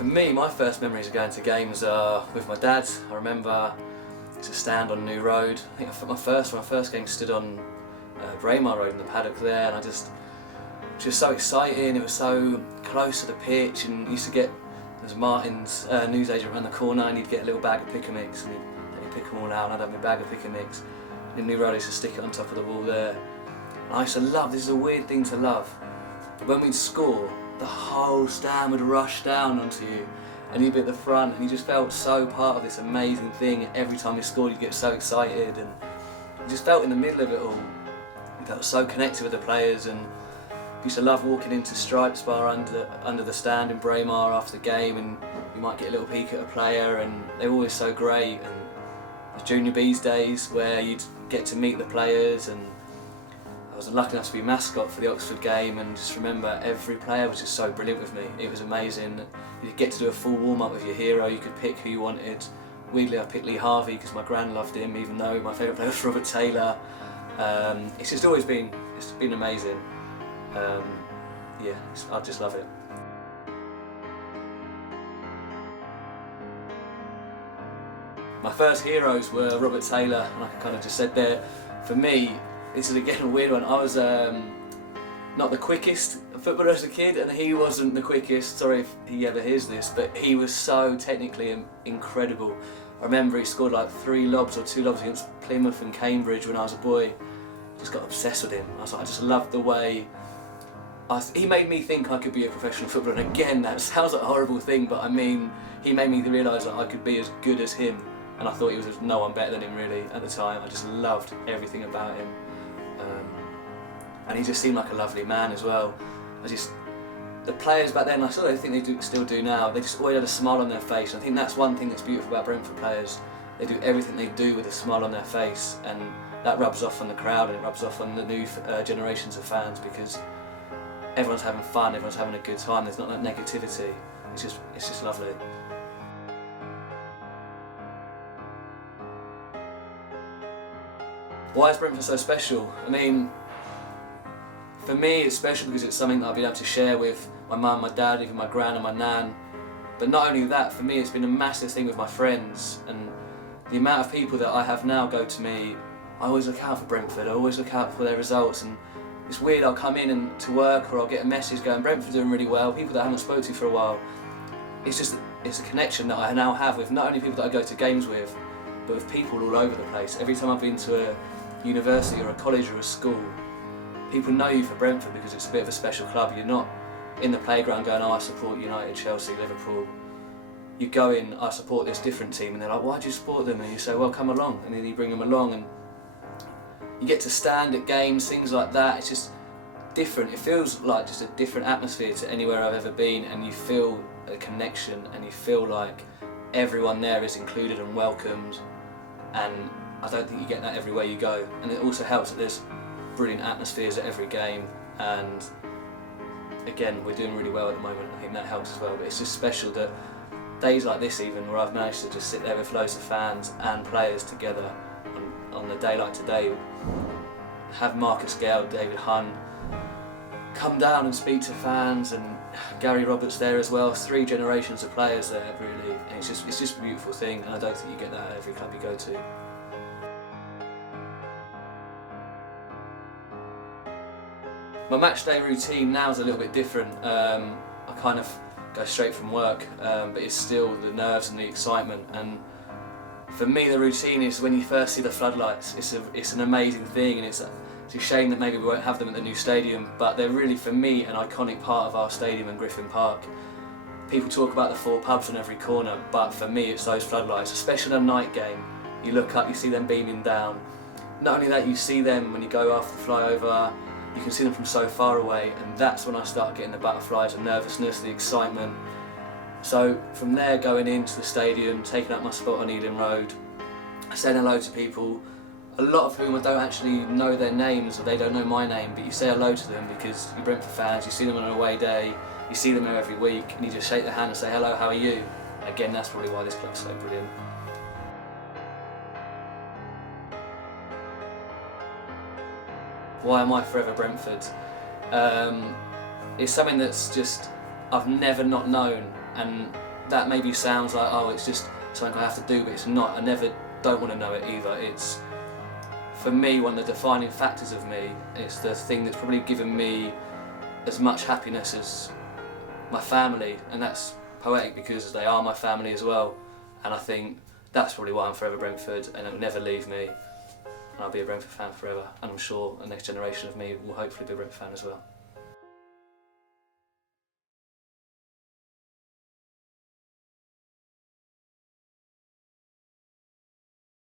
For me, my first memories of going to games are with my dad. I remember it's a stand on New Road. I think my first game stood on Braemar Road in the paddock there, and I just so exciting. It was so close to the pitch, and used to get, there's Martin's newsagent around the corner, and he'd get a little bag of pick and mix, and he'd pick them all out, and I'd have my bag of pick and mix. In New Road, I used to stick it on top of the wall there. And I used to love, this is a weird thing to love, when we'd score, the whole stand would rush down onto you, and you'd be at the front, and you just felt so part of this amazing thing. Every time you scored, you'd get so excited, and you just felt in the middle of it all. You felt so connected with the players, and I used to love walking into Stripes Bar under the stand in Braemar after the game, and you might get a little peek at a player, and they were always so great. And the Junior Bees days where you'd get to meet the players, and I was lucky enough to be mascot for the Oxford game, and just remember every player was just so brilliant with me. It was amazing. You'd get to do a full warm-up with your hero, you could pick who you wanted. Weirdly, I picked Lee Harvey because my gran loved him, even though my favourite player was Robert Taylor. It's just always been, it's been amazing. Yeah, I just love it. My first heroes were Robert Taylor, and like I kind of just said there, for me, this is again a weird one. I was not the quickest footballer as a kid, and he wasn't the quickest, sorry if he ever hears this, but he was so technically incredible. I remember he scored like 3 lobs or 2 lobs against Plymouth and Cambridge when I was a boy. Just got obsessed with him. I just loved the way, he made me think I could be a professional footballer, and again that sounds like a horrible thing, but I mean, he made me realise that I could be as good as him, and I thought he was no one better than him really at the time. I just loved everything about him. And he just seemed like a lovely man as well. The players back then, I still think they still do now, they just always had a smile on their face. And I think that's one thing that's beautiful about Brentford players. They do everything they do with a smile on their face, and that rubs off on the crowd, and it rubs off on the new generations of fans, because everyone's having fun, everyone's having a good time, there's not that negativity. It's just lovely. Why is Brentford so special? I mean, for me it's special because it's something that I've been able to share with my mum, my dad, even my gran and my nan. But not only that, for me it's been a massive thing with my friends, and the amount of people that I have now go to me, I always look out for Brentford, I always look out for their results, and it's weird, I'll come in and to work, or I'll get a message going, Brentford doing really well, people that I haven't spoken to for a while. It's a connection that I now have with not only people that I go to games with, but with people all over the place. Every time I've been to a university or a college or a school, people know you for Brentford because it's a bit of a special club. You're not in the playground going, oh, I support United, Chelsea, Liverpool. You go in, I support this different team, and they're like, why do you support them? And you say, well, come along, and then you bring them along, and you get to stand at games, things like that. It's just different. It feels like just a different atmosphere to anywhere I've ever been, and you feel a connection, and you feel like everyone there is included and welcomed, and I don't think you get that everywhere you go. And it also helps that there's brilliant atmospheres at every game, and again, we're doing really well at the moment. I think that helps as well, but it's just special that days like this even, where I've managed to just sit there with loads of fans and players together on a day like today, have Marcus Gale, David Hunt come down and speak to fans, and Gary Roberts there as well. 3 generations of players there really, and it's just a beautiful thing, and I don't think you get that at every club you go to. My match day routine now is a little bit different. I kind of go straight from work, but it's still the nerves and the excitement. And for me, the routine is when you first see the floodlights. It's an amazing thing, and it's a shame that maybe we won't have them at the new stadium, but they're really, for me, an iconic part of our stadium in Griffin Park. People talk about the 4 pubs on every corner, but for me it's those floodlights, especially on a night game. You look up, you see them beaming down. Not only that, you see them when you go after the flyover, you can see them from so far away, and that's when I start getting the butterflies, the nervousness, the excitement. So from there, going into the stadium, taking up my spot on Ealing Road, saying hello to people, a lot of whom I don't actually know their names, or they don't know my name, but you say hello to them because you're Brentford fans, you see them on an away day, you see them here every week, and you just shake their hand and say, hello, how are you? Again, that's probably why this club's so brilliant. Why am I Forever Brentford? It's something that's just, I've never not known, and that maybe sounds like, oh, it's just something I have to do, but it's not. I never don't want to know it either. It's, for me, one of the defining factors of me. It's the thing that's probably given me as much happiness as my family, and that's poetic because they are my family as well. And I think that's probably why I'm forever Brentford, and it'll never leave me. And I'll be a Brentford fan forever, and I'm sure the next generation of me will hopefully be a Brentford fan as well.